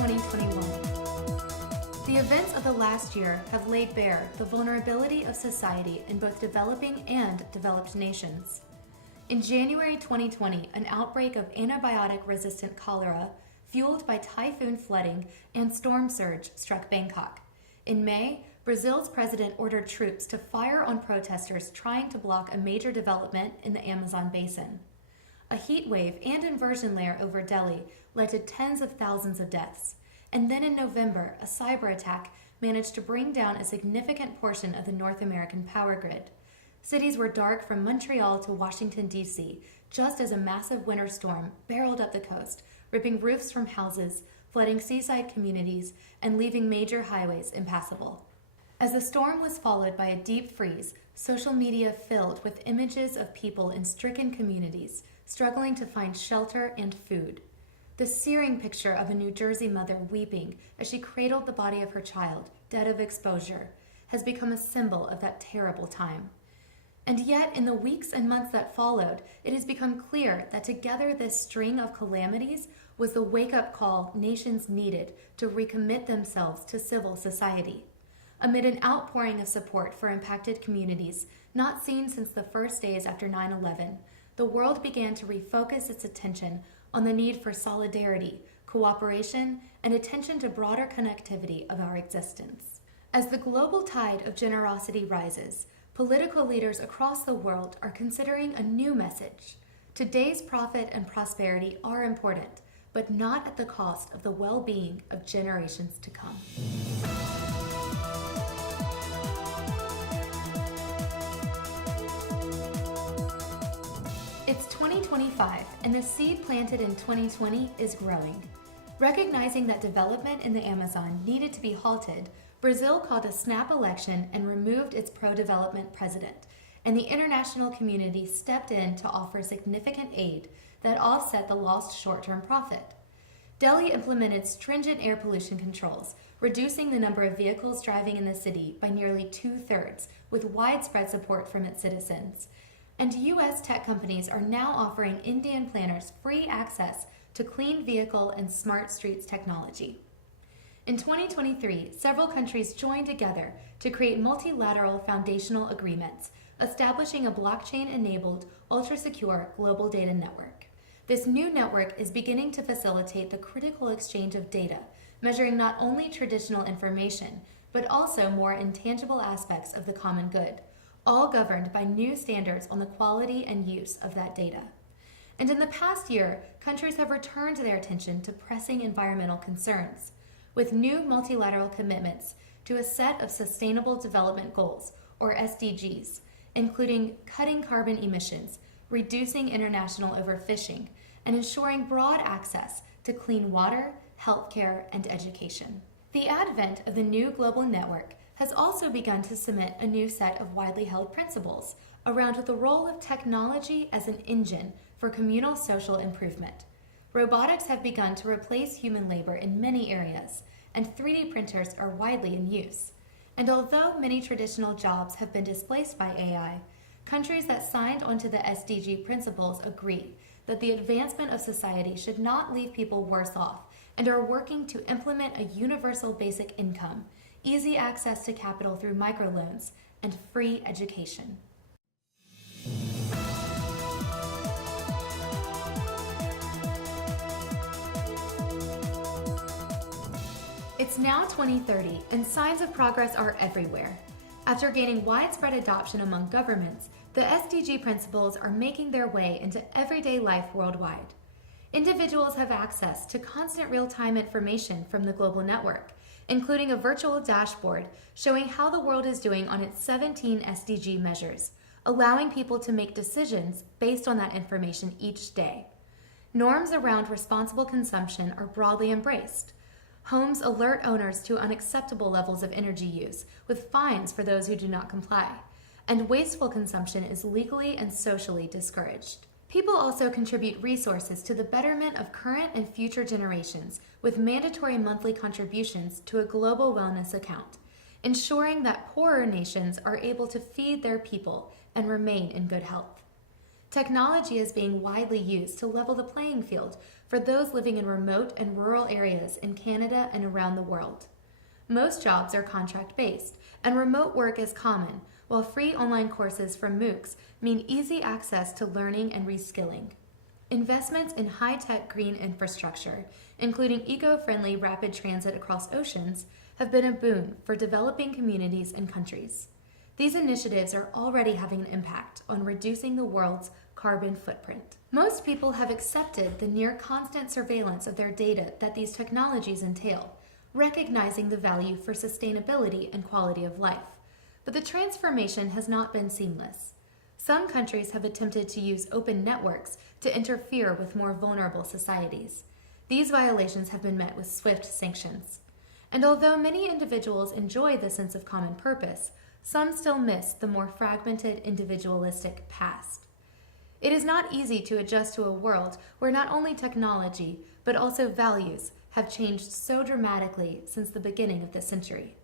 2021. The events of the last year have laid bare the vulnerability of society in both developing and developed nations. In January 2020, an outbreak of antibiotic-resistant cholera, fueled by typhoon flooding and storm surge, struck Bangkok. In May, Brazil's president ordered troops to fire on protesters trying to block a major development in the Amazon basin. A heat wave and inversion layer over Delhi led to tens of thousands of deaths. And then in November, a cyber attack managed to bring down a significant portion of the North American power grid. Cities were dark from Montreal to Washington, D.C., just as a massive winter storm barreled up the coast, ripping roofs from houses, flooding seaside communities, and leaving major highways impassable. As the storm was followed by a deep freeze, social media filled with images of people in stricken communities struggling to find shelter and food. The searing picture of a New Jersey mother weeping as she cradled the body of her child, dead of exposure, has become a symbol of that terrible time. And yet, in the weeks and months that followed, it has become clear that together this string of calamities was the wake-up call nations needed to recommit themselves to civil society. Amid an outpouring of support for impacted communities, not seen since the first days after 9/11, the world began to refocus its attention on the need for solidarity, cooperation, and attention to broader connectivity of our existence. As the global tide of generosity rises, political leaders across the world are considering a new message. Today's profit and prosperity are important, but not at the cost of the well-being of generations to come. It's 2025, and the seed planted in 2020 is growing. Recognizing that development in the Amazon needed to be halted, Brazil called a snap election and removed its pro-development president, and the international community stepped in to offer significant aid that offset the lost short-term profit. Delhi implemented stringent air pollution controls, reducing the number of vehicles driving in the city by nearly 2/3, with widespread support from its citizens. And U.S. tech companies are now offering Indian planners free access to clean vehicle and smart streets technology. In 2023, several countries joined together to create multilateral foundational agreements, establishing a blockchain-enabled, ultra-secure global data network. This new network is beginning to facilitate the critical exchange of data, measuring not only traditional information, but also more intangible aspects of the common good, all governed by new standards on the quality and use of that data. And in the past year, countries have returned their attention to pressing environmental concerns, with new multilateral commitments to a set of Sustainable Development Goals, or SDGs, including cutting carbon emissions, reducing international overfishing, and ensuring broad access to clean water, healthcare, and education. The advent of the new global network has also begun to cement a new set of widely held principles around the role of technology as an engine for communal social improvement. Robotics have begun to replace human labor in many areas, and 3D printers are widely in use. And although many traditional jobs have been displaced by AI, countries that signed onto the SDG principles agree that the advancement of society should not leave people worse off and are working to implement a universal basic income, easy access to capital through microloans, and free education. It's now 2030, and signs of progress are everywhere. After gaining widespread adoption among governments, the SDG principles are making their way into everyday life worldwide. Individuals have access to constant real-time information from the global network, including a virtual dashboard showing how the world is doing on its 17 SDG measures, allowing people to make decisions based on that information each day. Norms around responsible consumption are broadly embraced. Homes alert owners to unacceptable levels of energy use, with fines for those who do not comply, and wasteful consumption is legally and socially discouraged. People also contribute resources to the betterment of current and future generations with mandatory monthly contributions to a global wellness account, ensuring that poorer nations are able to feed their people and remain in good health. Technology is being widely used to level the playing field for those living in remote and rural areas in Canada and around the world. Most jobs are contract-based, and remote work is common, while free online courses from MOOCs mean easy access to learning and reskilling. Investments in high-tech green infrastructure, including eco-friendly rapid transit across oceans, have been a boon for developing communities and countries. These initiatives are already having an impact on reducing the world's carbon footprint. Most people have accepted the near constant surveillance of their data that these technologies entail, recognizing the value for sustainability and quality of life. But the transformation has not been seamless. Some countries have attempted to use open networks to interfere with more vulnerable societies. These violations have been met with swift sanctions. And although many individuals enjoy the sense of common purpose, some still miss the more fragmented, individualistic past. It is not easy to adjust to a world where not only technology, but also values have changed so dramatically since the beginning of the century.